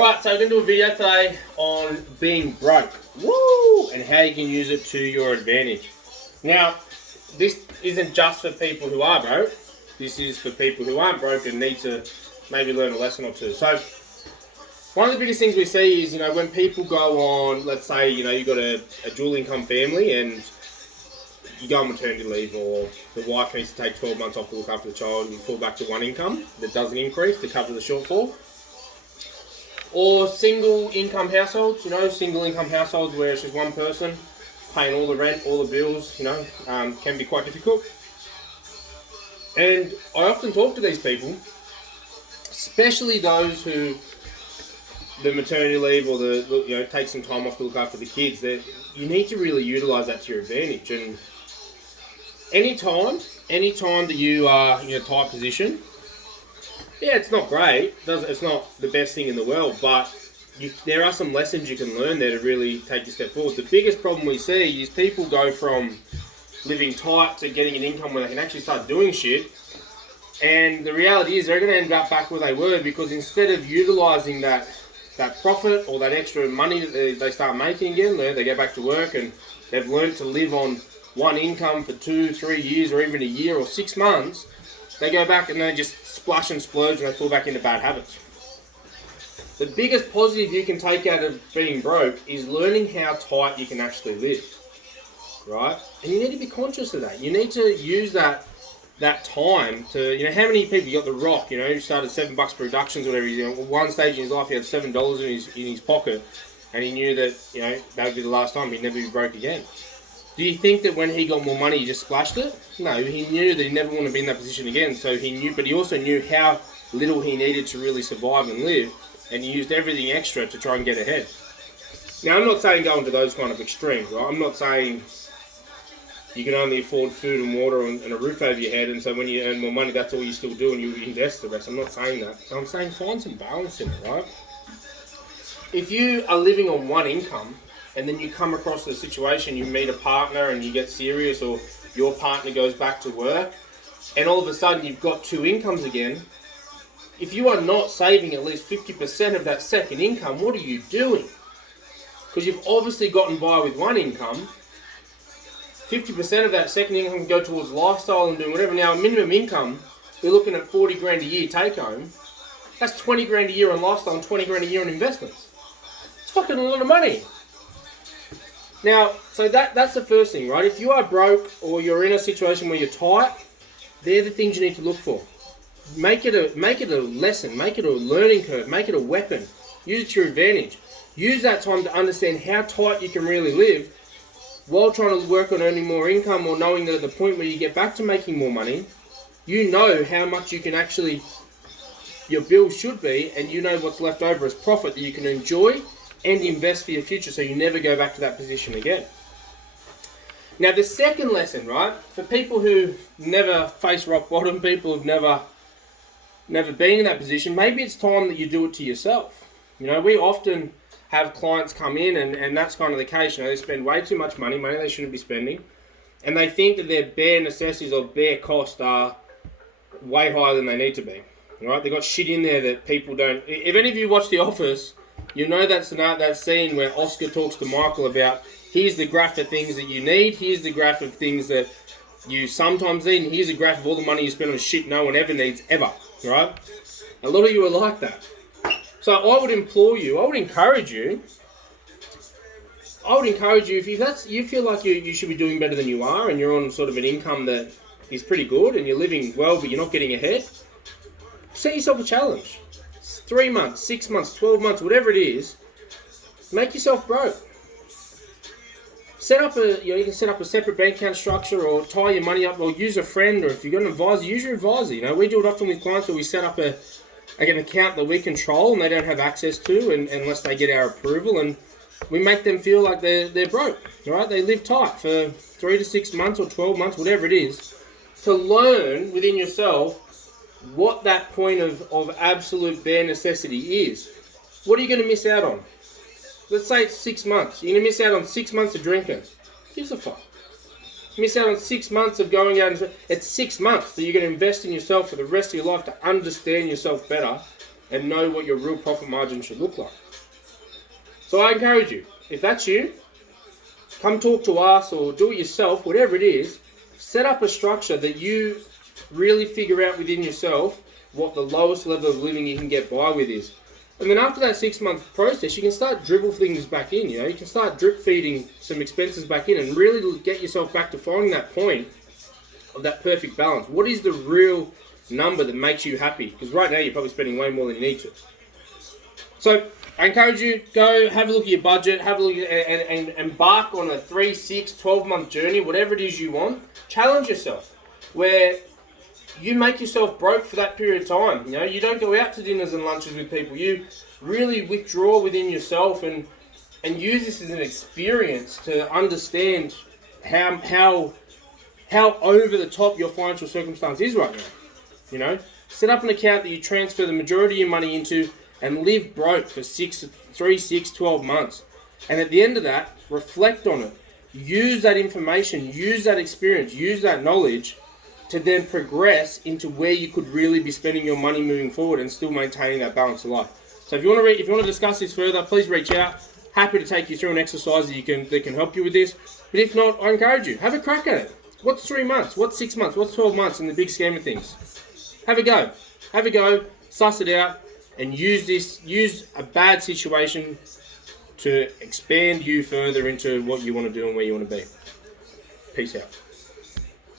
Alright, so I'm going to do a video today on being broke. Woo! And how you can use it to your advantage. Now, this isn't just for people who are broke. This is for people who aren't broke and need to maybe learn a lesson or two. So, one of the biggest things we see is, when people go on, let's say, you've got a dual income family and you go on maternity leave, or the wife needs to take 12 months off to look after the child and you fall back to one income that doesn't increase to cover the shortfall. Or single income households, single income households where it's just one person paying all the rent, all the bills, can be quite difficult. And I often talk to these people, especially those who the maternity leave or take some time off to look after the kids, that you need to really utilise that to your advantage. And anytime that you are in a tight position, yeah, it's not great. It's not the best thing in the world, but there are some lessons you can learn there to really take you a step forward. The biggest problem we see is people go from living tight to getting an income where they can actually start doing shit. And the reality is they're going to end up back where they were, because instead of utilising that profit or that extra money that they start making again, they go back to work and they've learned to live on one income for 2-3 years or even a year or 6 months. They go back and they just splash and splurge and they fall back into bad habits. The biggest positive you can take out of being broke is learning how tight you can actually live, right? And you need to be conscious of that. You need to use that time to, how many people, you got The Rock, who started $7 Productions or whatever, one stage in his life he had $7 in his pocket and he knew that, that would be the last time, he'd never be broke again. Do you think that when he got more money, he just splashed it? No, he knew that he never wanted to be in that position again. So he knew, but he also knew how little he needed to really survive and live, and he used everything extra to try and get ahead. Now, I'm not saying go into those kind of extremes, right? I'm not saying you can only afford food and water and a roof over your head, and so when you earn more money, that's all you still do, and you invest the rest. I'm not saying that. I'm saying find some balance in it, right? If you are living on one income, and then you come across the situation, you meet a partner and you get serious, or your partner goes back to work, and all of a sudden you've got two incomes again. If you are not saving at least 50% of that second income, what are you doing? Because you've obviously gotten by with one income. 50% of that second income can go towards lifestyle and doing whatever. Now, minimum income, we're looking at 40 grand a year take home. That's 20 grand a year on lifestyle and 20 grand a year on investments. It's fucking a lot of money. Now, so that's the first thing, right? If you are broke or you're in a situation where you're tight, they're the things you need to look for. Make it a lesson, make it a learning curve, make it a weapon. Use it to your advantage. Use that time to understand how tight you can really live while trying to work on earning more income, or knowing that at the point where you get back to making more money, you know how much you can actually, your bill should be, and you know what's left over as profit that you can enjoy and invest for your future, so you never go back to that position again. Now, the second lesson, right, for people who never face rock bottom, people who've never been in that position, maybe it's time that you do it to yourself. We often have clients come in, and that's kind of the case. They spend way too much money they shouldn't be spending, and they think that their bare necessities or bare costs are way higher than they need to be. Right? They've got shit in there that people don't. If any of you watch The Office, you know that scene where Oscar talks to Michael about, here's the graph of things that you need, here's the graph of things that you sometimes need, and here's a graph of all the money you spend on shit no one ever needs, ever, right? A lot of you are like that. So I would encourage you, if you feel like you should be doing better than you are, and you're on sort of an income that is pretty good, and you're living well, but you're not getting ahead, set yourself a challenge. 3 months, 6 months, 12 months, whatever it is, make yourself broke. Set up you can set up a separate bank account structure, or tie your money up, or use a friend, or if you've got an advisor, use your advisor. We do it often with clients where we set up an account that we control and they don't have access to, unless they get our approval, and we make them feel like they're broke, right? They live tight for 3 to 6 months or 12 months, whatever it is, to learn within yourself what that point of absolute bare necessity is. What are you going to miss out on? Let's say it's 6 months. You're going to miss out on 6 months of drinking. Who gives a fuck? miss out on 6 months of going out and... It's 6 months that you're going to invest in yourself for the rest of your life to understand yourself better and know what your real profit margin should look like. So I encourage you, if that's you, come talk to us or do it yourself, whatever it is, set up a structure that you really figure out within yourself what the lowest level of living you can get by with is. And then after that 6-month process, you can start dribble things back in, you can start drip feeding some expenses back in and really get yourself back to finding that point of that perfect balance. What is the real number that makes you happy? Because right now you're probably spending way more than you need to. So I encourage you, go have a look at your budget, have a look at, and embark on a 3, 6, 12-month journey, whatever it is you want. Challenge yourself where you make yourself broke for that period of time. You don't go out to dinners and lunches with people. You really withdraw within yourself and use this as an experience to understand how over the top your financial circumstance is right now. Set up an account that you transfer the majority of your money into and live broke for 3, 6, 12 months. And at the end of that, reflect on it. Use that information, use that experience, use that knowledge to then progress into where you could really be spending your money moving forward and still maintaining that balance of life. So if you want to discuss this further, please reach out. Happy to take you through an exercise that can help you with this. But if not, I encourage you, have a crack at it. What's 3 months? What's 6 months? What's 12 months in the big scheme of things? Have a go. Have a go, suss it out, and use a bad situation to expand you further into what you want to do and where you want to be. Peace out.